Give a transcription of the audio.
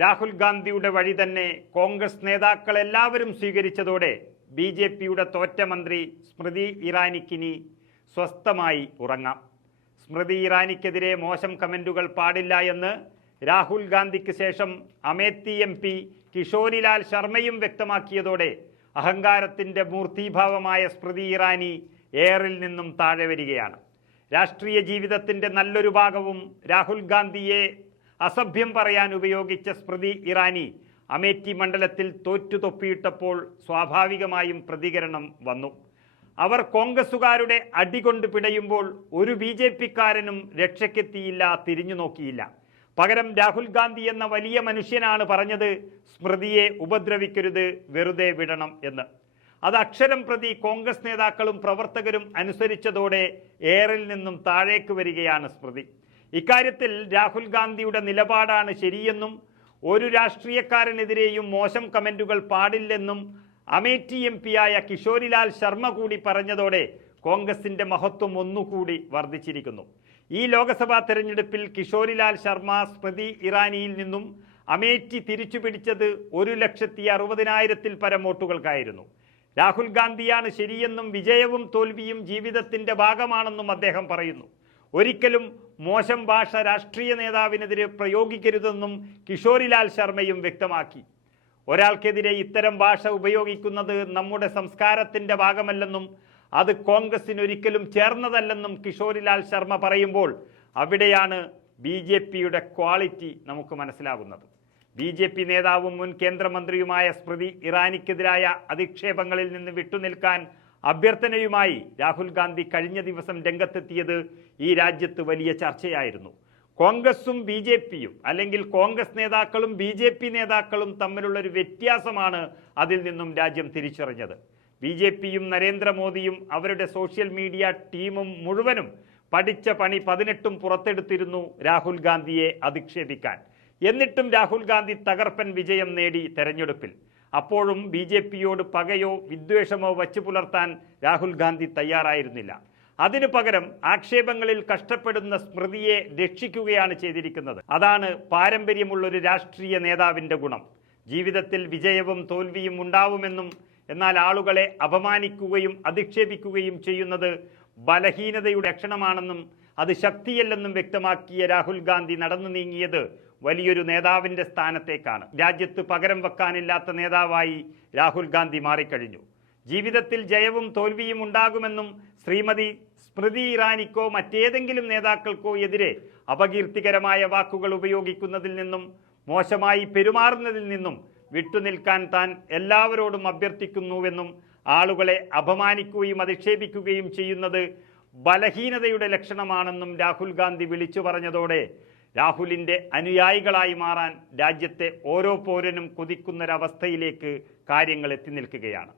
രാഹുൽ ഗാന്ധിയുടെ വഴി തന്നെ കോൺഗ്രസ് നേതാക്കൾ എല്ലാവരും സ്വീകരിച്ചതോടെ ബി.ജെ.പിയുടെ തോറ്റ മന്ത്രി സ്മൃതി ഇറാനിക്കിനി സ്വസ്ഥമായി ഉറങ്ങാം. സ്മൃതി ഇറാനിക്കെതിരെ മോശം കമന്റുകൾ പാടില്ല എന്ന് രാഹുൽ ഗാന്ധിക്ക് ശേഷം അമേത്തി എം.പി കിഷോരിലാൽ ശർമ്മയും വ്യക്തമാക്കിയതോടെ അഹങ്കാരത്തിന്റെ മൂർത്തീഭാവമായ സ്മൃതി ഇറാനി എയറിൽ നിന്നും താഴെ വരികയാണ്. രാഷ്ട്രീയ ജീവിതത്തിന്റെ നല്ലൊരു ഭാഗവും രാഹുൽ ഗാന്ധിയെ അസഭ്യം പറയാൻ ഉപയോഗിച്ച സ്മൃതി ഇറാനി അമേത്തി മണ്ഡലത്തിൽ തോറ്റുതൊപ്പിയിട്ടപ്പോൾ സ്വാഭാവികമായും പ്രതികരണം വന്നു. അവർ കോൺഗ്രസുകാരുടെ അടികൊണ്ട് പിടയുമ്പോൾ ഒരു ബി.ജെ.പിക്കാരനും രക്ഷയ്ക്കെത്തിയില്ല, തിരിഞ്ഞു നോക്കിയില്ല. പകരം രാഹുൽ ഗാന്ധി എന്ന വലിയ മനുഷ്യനാണ് പറഞ്ഞത് സ്മൃതിയെ ഉപദ്രവിക്കരുത്, വെറുതെ വിടണം എന്ന്. അത് അക്ഷരം പ്രതി കോൺഗ്രസ് നേതാക്കളും പ്രവർത്തകരും അനുസരിച്ചതോടെ എയറിൽ നിന്നും താഴേക്ക് വരികയാണ് സ്മൃതി. ഇക്കാര്യത്തിൽ രാഹുൽ ഗാന്ധിയുടെ നിലപാടാണ് ശരിയെന്നും ഒരു രാഷ്ട്രീയക്കാരനെതിരെയും മോശം കമന്റുകൾ പാടില്ലെന്നും അമേഠി എം.പിയായ കിഷോരിലാൽ ശർമ്മ കൂടി പറഞ്ഞതോടെ കോൺഗ്രസിന്റെ മഹത്വം ഒന്നുകൂടി വർദ്ധിച്ചിരിക്കുന്നു. ഈ ലോക്സഭാ തെരഞ്ഞെടുപ്പിൽ കിഷോരിലാൽ ശർമ്മ സ്മൃതി ഇറാനിയിൽ നിന്നും അമേഠി തിരിച്ചുപിടിച്ചത് 1,60,000-ൽ പരം വോട്ടുകൾക്കായിരുന്നു. രാഹുൽ ഗാന്ധിയാണ് ശരിയെന്നും വിജയവും തോൽവിയും ജീവിതത്തിന്റെ ഭാഗമാണെന്നും അദ്ദേഹം പറയുന്നു. ഒരിക്കലും മോശം ഭാഷ രാഷ്ട്രീയ നേതാവിനെതിരെ പ്രയോഗിക്കരുതെന്നും കിഷോരിലാൽ ശർമ്മയും വ്യക്തമാക്കി. ഒരാൾക്കെതിരെ ഇത്തരം ഭാഷ ഉപയോഗിക്കുന്നത് നമ്മുടെ സംസ്കാരത്തിന്റെ ഭാഗമല്ലെന്നും അത് കോൺഗ്രസിനൊരിക്കലും ചേർന്നതല്ലെന്നും കിഷോരിലാൽ ശർമ്മ പറയുമ്പോൾ അവിടെയാണ് ബി.ജെ.പിയുടെ ക്വാളിറ്റി നമുക്ക് മനസ്സിലാകുന്നത്. ബി.ജെ.പി നേതാവും മുൻ കേന്ദ്രമന്ത്രിയുമായ സ്മൃതി ഇറാനിക്കെതിരായ അധിക്ഷേപങ്ങളിൽ നിന്ന് വിട്ടുനിൽക്കാൻ അഭ്യർത്ഥനയുമായി രാഹുൽ ഗാന്ധി കഴിഞ്ഞ ദിവസം രംഗത്തെത്തിയത് ഈ രാജ്യത്ത് വലിയ ചർച്ചയായിരുന്നു. കോൺഗ്രസും ബി.ജെ.പിയും അല്ലെങ്കിൽ കോൺഗ്രസ് നേതാക്കളും ബി.ജെ.പി നേതാക്കളും തമ്മിലുള്ള ഒരു വ്യത്യാസമാണ് അതിൽ നിന്നും രാജ്യം തിരിച്ചറിഞ്ഞത്. ബി.ജെ.പിയും നരേന്ദ്രമോദിയും അവരുടെ സോഷ്യൽ മീഡിയ ടീമും മുഴുവനും പഠിച്ച പണി 18 പുറത്തെടുത്തിരുന്നു രാഹുൽ ഗാന്ധിയെ അധിക്ഷേപിക്കാൻ. എന്നിട്ടും രാഹുൽ ഗാന്ധി തകർപ്പൻ വിജയം നേടി തെരഞ്ഞെടുപ്പിൽ. അപ്പോഴും ബി.ജെ.പിയോട് പകയോ വിദ്വേഷമോ വച്ചു പുലർത്താൻ രാഹുൽ ഗാന്ധി തയ്യാറായിരുന്നില്ല. അതിനു പകരം ആക്ഷേപങ്ങളിൽ കഷ്ടപ്പെടുന്ന സ്മൃതിയെ രക്ഷിക്കുകയാണ് ചെയ്തിരിക്കുന്നത്. അതാണ് പാരമ്പര്യമുള്ളൊരു രാഷ്ട്രീയ നേതാവിൻ്റെ ഗുണം. ജീവിതത്തിൽ വിജയവും തോൽവിയും ഉണ്ടാവുമെന്നും എന്നാൽ ആളുകളെ അപമാനിക്കുകയും അധിക്ഷേപിക്കുകയും ചെയ്യുന്നത് ബലഹീനതയുടെ ലക്ഷണമാണെന്നും അത് ശക്തിയല്ലെന്നും വ്യക്തമാക്കിയ രാഹുൽ ഗാന്ധി നടന്നു നീങ്ങിയത് വലിയൊരു നേതാവിൻ്റെ സ്ഥാനത്തേക്കാണ്. രാജ്യത്ത് പകരം വെക്കാനില്ലാത്ത നേതാവായി രാഹുൽ ഗാന്ധി മാറിക്കഴിഞ്ഞു. ജീവിതത്തിൽ ജയവും തോൽവിയും ഉണ്ടാകുമെന്നും ശ്രീമതി സ്മൃതി ഇറാനിക്കോ മറ്റേതെങ്കിലും നേതാക്കൾക്കോ എതിരെ അപകീർത്തികരമായ വാക്കുകൾ ഉപയോഗിക്കുന്നതിൽ നിന്നും മോശമായി പെരുമാറുന്നതിൽ നിന്നും വിട്ടുനിൽക്കാൻ താൻ എല്ലാവരോടും അഭ്യർത്ഥിക്കുന്നുവെന്നും ആളുകളെ അപമാനിക്കുകയും അധിക്ഷേപിക്കുകയും ചെയ്യുന്നത് ബലഹീനതയുടെ ലക്ഷണമാണെന്നും രാഹുൽ ഗാന്ധി വിളിച്ചു പറഞ്ഞതോടെ രാഹുലിൻ്റെ അനുയായികളായി മാറാൻ രാജ്യത്തെ ഓരോ പൗരനും കൊതിക്കുന്നൊരവസ്ഥയിലേക്ക് കാര്യങ്ങൾ എത്തി നിൽക്കുകയാണ്.